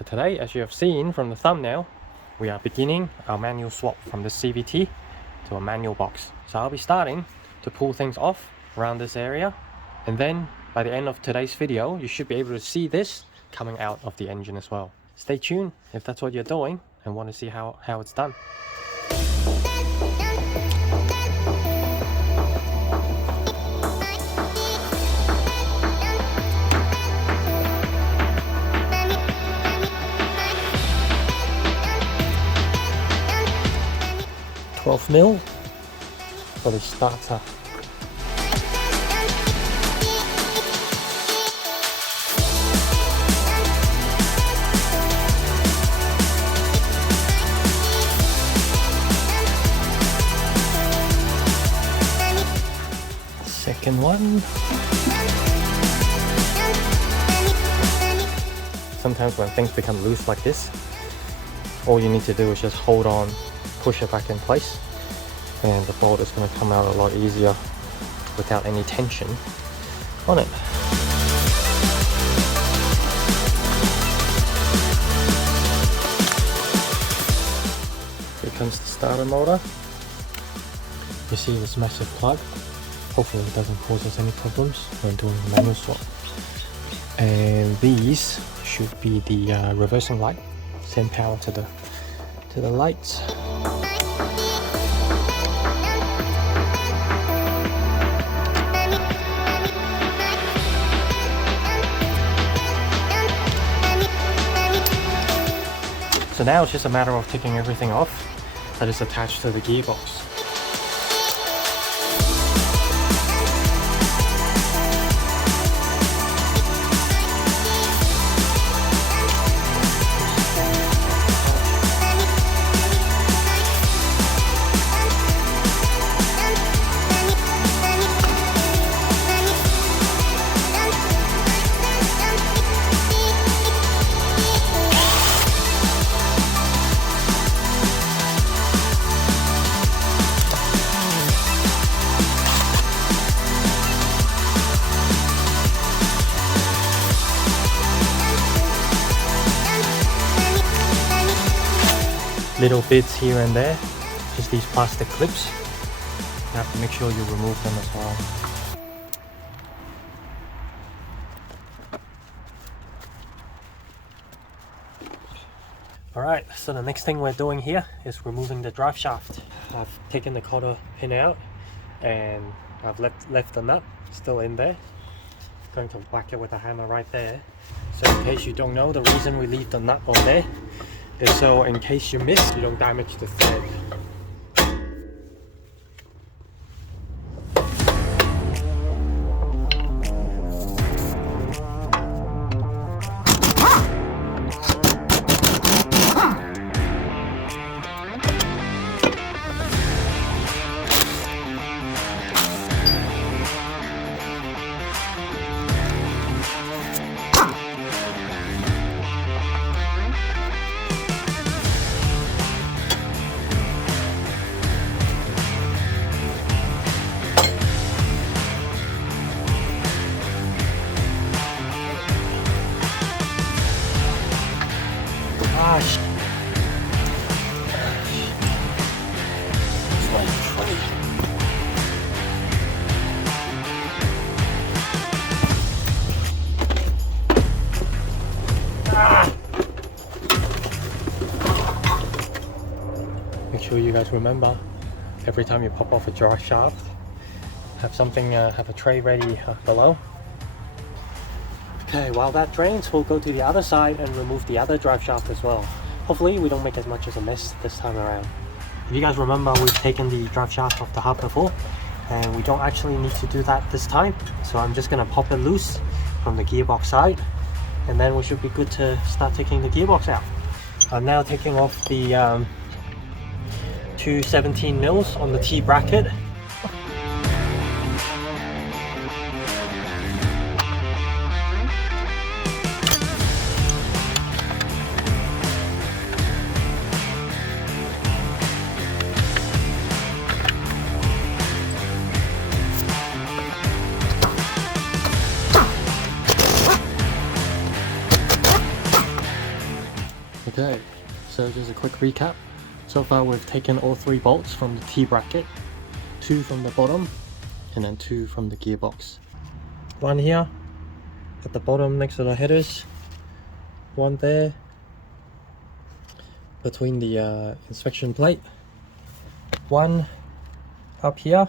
So today, as you have seen from the thumbnail, we are beginning our manual swap from the CVT to a manual box. So I'll be starting to pull things off around this area, and then by the end of today's video, you should be able to see this coming out of the engine as well. Stay tuned if that's what you're doing and want to see how it's done. $12mm for the starter. Second one. Sometimes when things become loose like this, all you need to do is just hold on, push it back in place, and the bolt is going to come out a lot easier without any tension on it. Here comes the starter motor. You see this massive plug. Hopefully it doesn't cause us any problems when doing the manual swap. And these should be the reversing light. Send power to the lights. So now it's just a matter of taking everything off that is attached to the gearbox. Little bits here and there, just these plastic clips. You have to make sure you remove them as well. Alright, so the next thing we're doing here is removing the drive shaft. I've taken the cotter pin out and I've left the nut still in there. Going to whack it with a hammer right there. So in case you don't know, the reason we leave the nut on there is so in case you miss, you don't damage the thread. Make sure you guys remember, every time you pop off a drive shaft, have a tray ready below. Okay, while that drains, we'll go to the other side and remove the other drive shaft as well. Hopefully we don't make as much as a mess this time around. If you guys remember, we've taken the drive shaft off the hub before, and we don't actually need to do that this time. So I'm just gonna pop it loose from the gearbox side, and then we should be good to start taking the gearbox out. I'm now taking off the two 17mm on the T bracket. Okay, so just a quick recap. So far we've taken all 3 bolts from the T-bracket, 2 from the bottom, and then 2 from the gearbox. One here at the bottom next to the headers, one there between the inspection plate, one up here,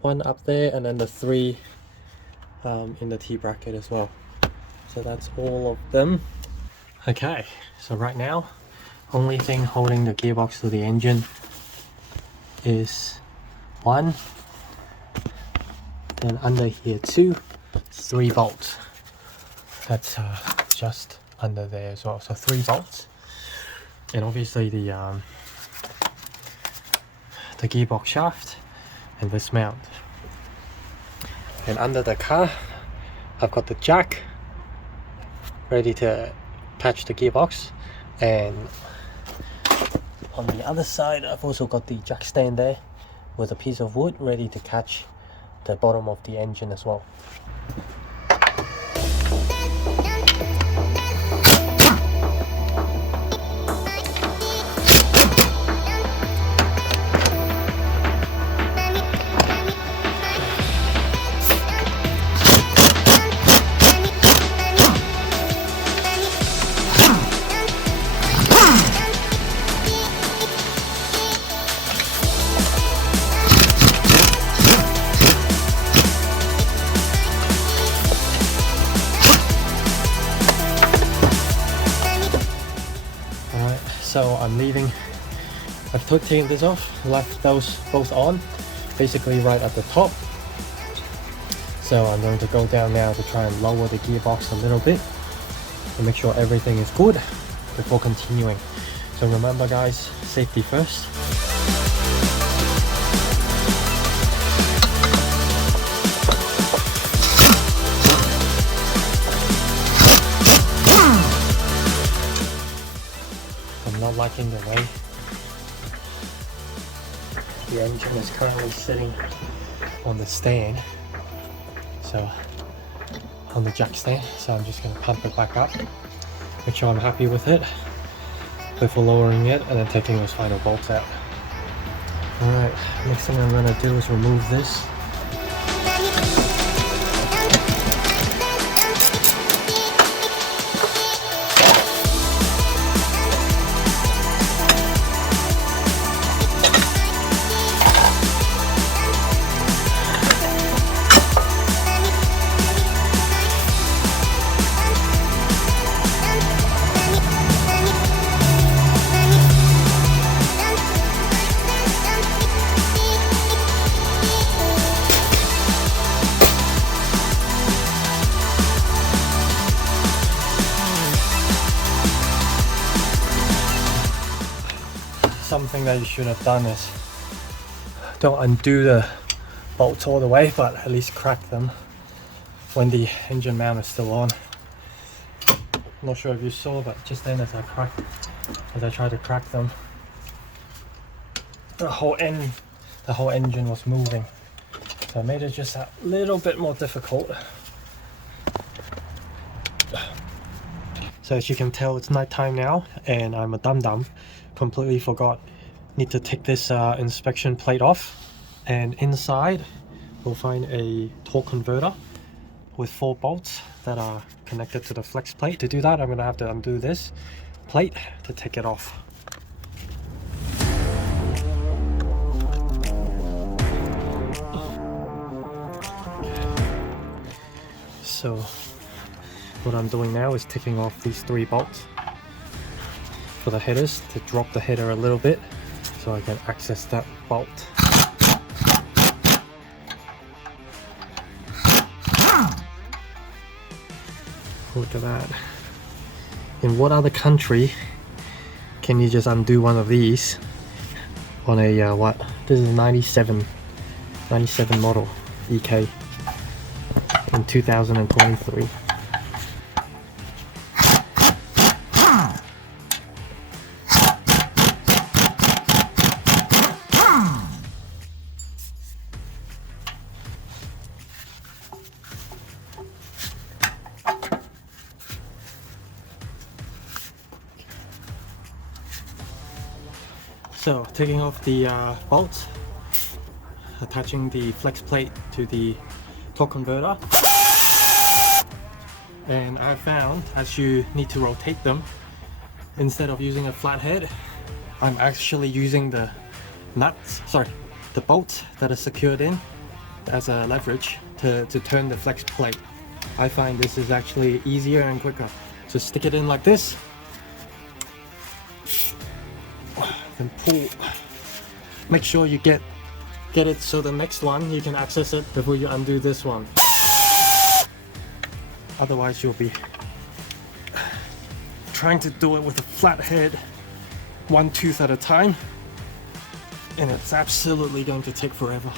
one up there, and then the 3 in the T-bracket as well. So that's all of them. Okay, so right now only thing holding the gearbox to the engine is 1, then under here 2, 3 bolts. That's just under there as well, so 3 bolts. And obviously the gearbox shaft and this mount. And under the car I've got the jack ready to attach the gearbox, and on the other side I've also got the jack stand there with a piece of wood ready to catch the bottom of the engine as well. So I'm leaving, I've taken this off, left those both on, basically right at the top. So I'm going to go down now to try and lower the gearbox a little bit to make sure everything is good before continuing. So remember guys, safety first. Not liking the way the engine is currently sitting on the stand, so on the jack stand, so I'm just going to pump it back up, make sure I'm happy with it before lowering it and then taking those final bolts out. Alright, next thing I'm going to do is remove this. Something that you should have done is don't undo the bolts all the way, but at least crack them when the engine mount is still on. Not sure if you saw, but just then as I tried to crack them, the whole engine was moving, so it made it just a little bit more difficult. So as you can tell, it's nighttime now and I'm a dum-dum. Completely forgot, need to take this inspection plate off, and inside we'll find a torque converter with 4 bolts that are connected to the flex plate. To do that, I'm going to have to undo this plate to take it off. So what I'm doing now is taking off these 3 bolts for the headers to drop the header a little bit so I can access that bolt. Look at that. In what other country can you just undo one of these on a what? This is 97 model EK in 2023. So taking off the bolts, attaching the flex plate to the torque converter, and I found as you need to rotate them, instead of using a flat head, I'm actually using the the bolts that are secured in as a leverage to turn the flex plate. I find this is actually easier and quicker. So stick it in like this, then pull. Make sure you get it so the next one you can access it before you undo this one. Otherwise you'll be trying to do it with a flat head, one tooth at a time, and it's absolutely going to take forever.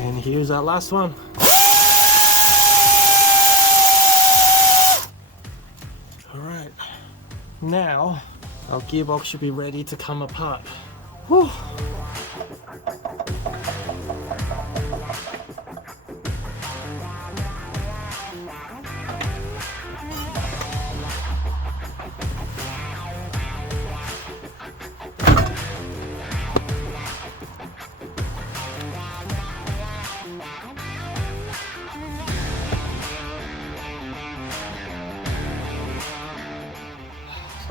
And here's our last one. Alright, now our gearbox should be ready to come apart. Whew.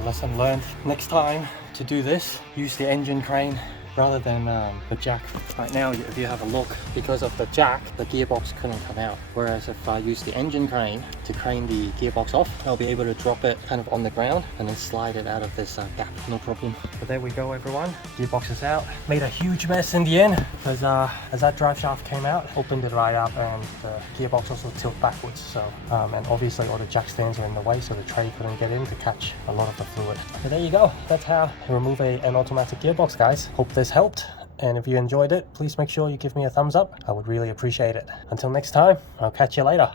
Lesson learned. Next time to do this, use the engine crane rather than the jack. Right now, if you have a look, because of the jack, the gearbox couldn't come out. Whereas if I use the engine crane to crane the gearbox off, I'll be able to drop it kind of on the ground and then slide it out of this gap, no problem. But there we go, everyone. Gearbox is out. Made a huge mess in the end because as that drive shaft came out, opened it right up, and the gearbox also tilted backwards. So and obviously all the jack stands are in the way, so the tray couldn't get in to catch a lot of the fluid. So there you go. That's how you remove an automatic gearbox, guys. Hope this helped, and if you enjoyed it, please make sure you give me a thumbs up. I would really appreciate it. Until next time, I'll catch you later.